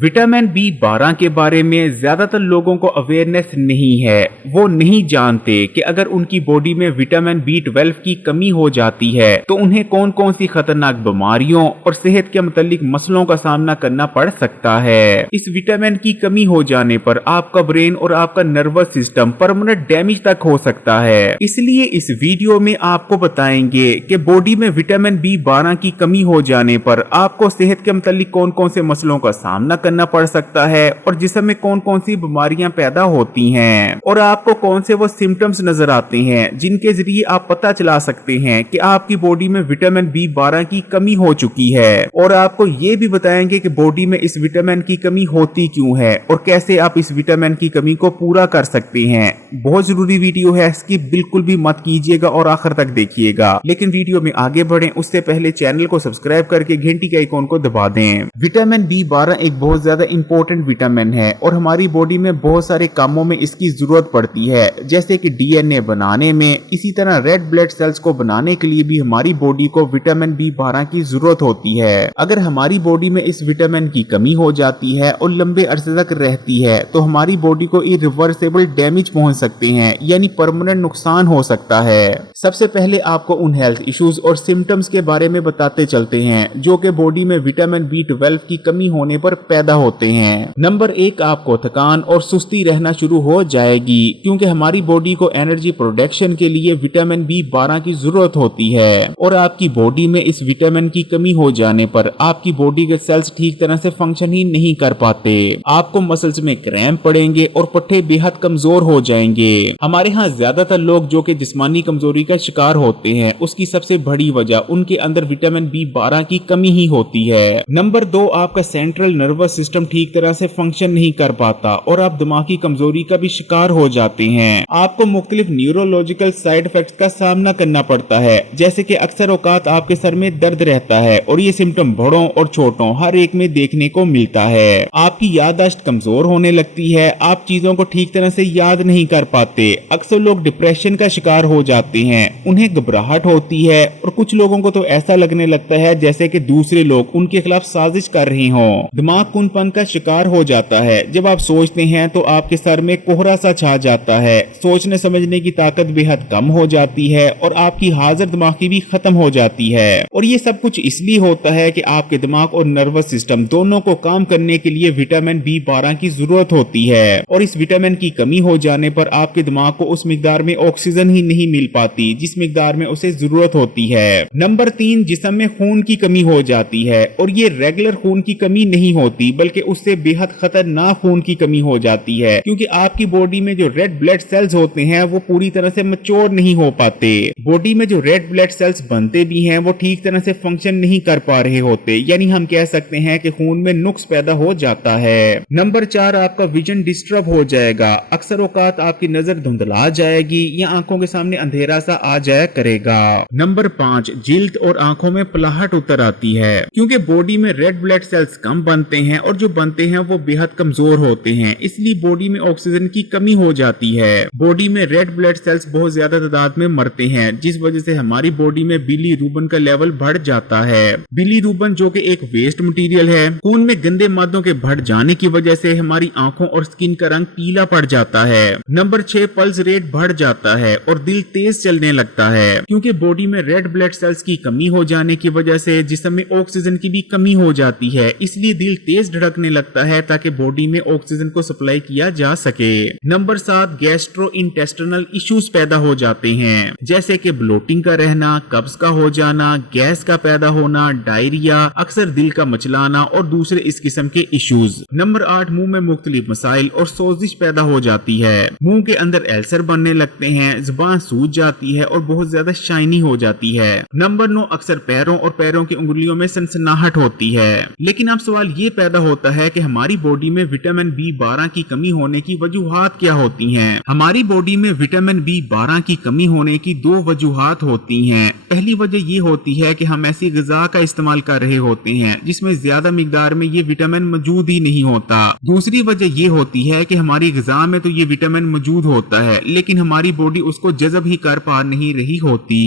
Vitamin B12 के बारे में ज्यादातर लोगों को अवेयरनेस नहीं है। वो नहीं जानते कि अगर उनकी बॉडी में विटामिन B12 की कमी हो जाती है तो उन्हें कौन कौन सी खतरनाक बीमारियों और सेहत के मुतालिक मसलों का सामना करना पड़ सकता है। इस विटामिन की कमी हो जाने पर आपका ब्रेन और आपका नर्वस सिस्टम परमानेंट डैमेज तक हो सकता है। इसलिए इस वीडियो में आपको बताएंगे कि बॉडी में विटामिन B12 की कमी हो जाने पर आपको सेहत के मुतालिक कौन कौन से मसलों का सामना करना पड़ सकता है और जिस्म में कौन कौन सी बीमारियां पैदा होती हैं और आपको कौन से वो सिम्टम्स नजर आते हैं जिनके जरिए आप पता चला सकते हैं कि आपकी बॉडी में विटामिन B12 की कमी हो चुकी है। और आपको ये भी बताएंगे कि बॉडी में इस विटामिन की कमी होती क्यों है और कैसे आप इस विटामिन की कमी को पूरा कर सकते हैं। बहुत जरूरी वीडियो है, इसकी बिल्कुल भी मत कीजिएगा और आखिर तक देखिएगा। लेकिन वीडियो में आगे बढ़ें उससे पहले चैनल को सब्सक्राइब करके घंटी के आइकॉन को दबा दें। विटामिन B12 एक बहुत ज्यादा इंपॉर्टेंट विटामिन है और हमारी बॉडी में बहुत सारे कामों में इसकी जरूरत पड़ती है, जैसे कि DNA बनाने में। इसी तरह रेड ब्लड सेल्स को बनाने के लिए भी हमारी बॉडी को विटामिन B12 की जरूरत होती है। अगर हमारी बॉडी में इस विटामिन की कमी हो जाती है और लंबे अरसे तक रहती है तो हमारी बॉडी को इरिवर्सिबल डैमेज पहुंच सकते हैं, यानी परमानेंट नुकसान हो सकता है। सबसे पहले आपको उन हेल्थ इश्यूज और सिम्टम्स के बारे में बताते चलते हैं जो कि बॉडी में विटामिन B12 की कमी होने पर पैदा होते हैं। नंबर 1, आपको थकान और सुस्ती रहना शुरू हो जाएगी, क्योंकि हमारी बॉडी को एनर्जी प्रोडक्शन के लिए विटामिन B12 की जरूरत होती है। और आपकी बॉडी में इस विटामिन की कमी हो जाने पर आपकी बॉडी के सेल्स ठीक तरह से फंक्शन ही नहीं कर पाते। आपको मसल्स में क्रैम्प पड़ेंगे और पट्टे बेहद कमजोर हो जाएंगे। हमारे यहाँ ज्यादातर लोग जो कि जिस्मानी कमजोरी का शिकार होते हैं उसकी सबसे बड़ी वजह उनके अंदर विटामिन B12 की कमी ही होती है। नंबर 2, आपका सेंट्रल नर्वस सिस्टम ठीक तरह से फंक्शन नहीं कर पाता और आप दिमागी कमजोरी का भी शिकार हो जाते हैं। आपको मुख्तलिफ न्यूरोलॉजिकल साइड इफेक्ट्स का सामना करना पड़ता है, जैसे कि अक्सर औकात आपके सर में दर्द रहता है और ये सिम्टम बड़ों और छोटों हर एक में देखने को मिलता है। आपकी याददाश्त कमजोर होने लगती है, आप चीजों को ठीक तरह से याद नहीं कर पाते। अक्सर लोग डिप्रेशन का शिकार हो जाते हैं, उन्हें घबराहट होती है और कुछ लोगों को तो ऐसा लगने लगता है जैसे कि दूसरे लोग उनके खिलाफ साजिश कर रहे हों। दिमाग कुनपन का शिकार हो जाता है। जब आप सोचते हैं तो आपके सर में कोहरा सा छा जाता है, सोचने समझने की ताकत बेहद कम हो जाती है और आपकी हाजिर दिमागी भी खत्म हो जाती है। और ये सब कुछ इसलिए होता है कि आपके दिमाग और नर्वस सिस्टम दोनों को काम करने के लिए विटामिन B12 की जरूरत होती है। और इस विटामिन की कमी हो जाने पर आपके दिमाग को उस मिकदार में ऑक्सीजन ही नहीं मिल पाती जिस मिकदार में उसे जरूरत होती है। नंबर 3, जिस्म में खून की कमी हो जाती है और ये रेगुलर खून की कमी नहीं होती बल्कि उससे बेहद खतरनाक खून की कमी हो जाती है, क्योंकि आपकी बॉडी में जो रेड ब्लड सेल्स होते हैं वो पूरी तरह से मैच्योर नहीं हो पाते। बॉडी में जो रेड ब्लड सेल्स बनते भी हैं वो ठीक तरह से फंक्शन नहीं कर पा रहे होते, यानी हम कह सकते हैं कि खून में नुक्स पैदा हो जाता है। नंबर 4, आपका विजन डिस्टर्ब हो जाएगा। अक्सर औकात आपकी नजर धुंधला जाएगी या आंखों के सामने अंधेरा सा आ जाया करेगा। नंबर 5, जिल्द और आंखों में पलाहट उतर आती है, क्योंकि बॉडी में रेड ब्लड सेल्स कम बनते हैं और जो बनते हैं वो बेहद कमजोर होते हैं, इसलिए बॉडी में ऑक्सीजन की कमी हो जाती है। बॉडी में रेड ब्लड सेल्स बहुत ज्यादा तादाद में मरते हैं, जिस वजह से हमारी बॉडी में बिलीरूबिन का लेवल बढ़ जाता है। बिलीरूबिन जो कि एक वेस्ट मटेरियल है, खून में गंदे मादों के बढ़ जाने की वजह से हमारी आंखों और स्किन का रंग पीला पड़ जाता है। नंबर 6, पल्स रेट बढ़ जाता है और दिल तेज चलने लगता है, क्योंकि बॉडी में रेड ब्लड सेल्स की कमी हो जाने की वजह से जिस्म में ऑक्सीजन की भी कमी हो जाती है, इसलिए दिल तेज धड़कने लगता है ताकि बॉडी में ऑक्सीजन को सप्लाई किया जा सके। नंबर 7, गैस्ट्रो इंटेस्टिनल इश्यूज पैदा हो जाते हैं, जैसे कि ब्लोटिंग का रहना, कब्ज का हो जाना, गैस का पैदा होना, डायरिया, अक्सर दिल का मचलाना और दूसरे इस किस्म के इश्यूज। नंबर 8, मुंह में मुख्तलिफ मसाइल और सोजिश पैदा हो जाती है। मुंह के अंदर अल्सर बनने लगते हैं, जुबान सूज जाती है और बहुत ज्यादा शाइनी हो जाती है। नंबर 9, अक्सर पैरों और पैरों की उंगलियों में सनसनाहट होती है। लेकिन अब सवाल ये पैदा होता है कि हमारी बॉडी में विटामिन B12 की कमी होने की वजूहात क्या होती हैं? हमारी बॉडी में विटामिन B12 की कमी होने की 2 वजूहात होती हैं। पहली वजह ये होती है कि हम ऐसी ग़िज़ा का इस्तेमाल कर रहे होते हैं जिसमें ज्यादा मिकदार में ये विटामिन मौजूद ही नहीं होता। दूसरी वजह ये होती है कि हमारी ग़िज़ा में तो ये विटामिन मौजूद होता है, लेकिन हमारी बॉडी उसको जज़ब ही कर पा नहीं रही होती।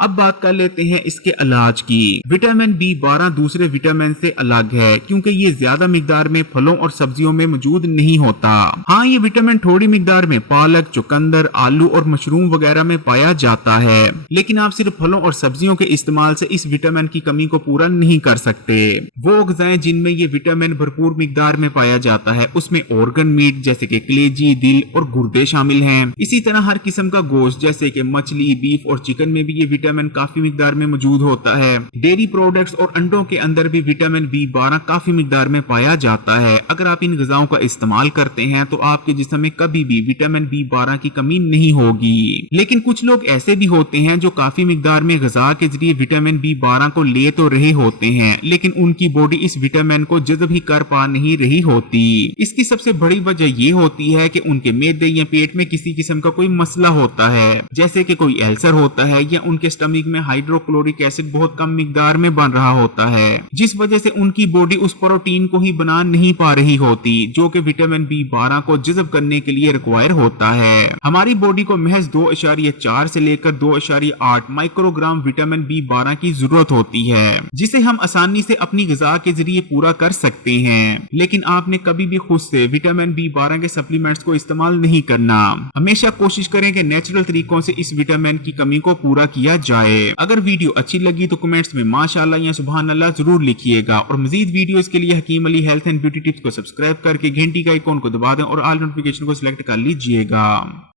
अब बात कर लेते हैं इसके इलाज की। विटामिन B12 दूसरे विटामिन से अलग है क्योंकि ये ज्यादा मिकदार में फलों और सब्जियों में मौजूद नहीं होता। हाँ, ये विटामिन थोड़ी मिकदार में पालक, चुकंदर, आलू और मशरूम वगैरह में पाया जाता है, लेकिन आप सिर्फ फलों और सब्जियों के इस्तेमाल से इस विटामिन की कमी को पूरा नहीं कर सकते। वो ग़िज़ाएं जिनमें ये विटामिन भरपूर मिकदार में पाया जाता है उसमें ऑर्गन मीट जैसे कि कलेजी, दिल और गुर्दे शामिल हैं। इसी तरह हर किस्म का गोश्त जैसे कि मछली, बीफ और चिकन में भी ये विटामिन काफी मिकदार में मौजूद होता है। डेयरी प्रोडक्ट्स और अंडों के अंदर भी विटामिन B12 काफी मिकदार में पाया जाता है। अगर आप इन ग़िज़ाओं का इस्तेमाल करते हैं तो आपके जिस्म में कभी भी विटामिन B12 की कमी नहीं होगी। लेकिन कुछ लोग ऐसे भी होते हैं जो काफी मिकदार में ग़िज़ा के जरिए विटामिन B12 को ले तो रहे होते हैं, लेकिन उनकी बॉडी इस विटामिन को जज़ब ही कर पा नहीं रही होती। इसकी सबसे बड़ी वजह ये होती है कि उनके मैदे या पेट में किसी किस्म का कोई मसला होता है, जैसे कि कोई अल्सर होता है या उनके स्टमक में हाइड्रोक्लोरिक एसिड बहुत कम मिकदार में बन रहा होता है, जिस वजह से उनकी बॉडी उस प्रोटीन को ही बना नहीं पा रही होती जो कि विटामिन B12 को जज़ब करने के लिए रिक्वायर होता है। हमारी बॉडी को महज 2.4 से लेकर 2.8 माइक्रोग्राम विटामिन B12 की जरूरत होती है, जिसे हम आसानी से अपनी ग़िज़ा के जरिए पूरा कर सकते हैं। लेकिन आपने कभी भी खुद से विटामिन B12 के सप्लीमेंट्स को इस्तेमाल नहीं करना। हमेशा कोशिश करें कि नेचुरल तरीकों से इस विटामिन की कमी को पूरा किया जाए। अगर वीडियो अच्छी लगी तो कमेंट्स में माशाअल्लाह या सुभान अल्लाह जरूर लिखिएगा और मजीद वीडियोस के लिए Hakeem Ali health and beauty tips को सब्सक्राइब करके घंटी का आइकॉन को दबा दें और ऑल नोटिफिकेशन को सिलेक्ट कर लीजिएगा।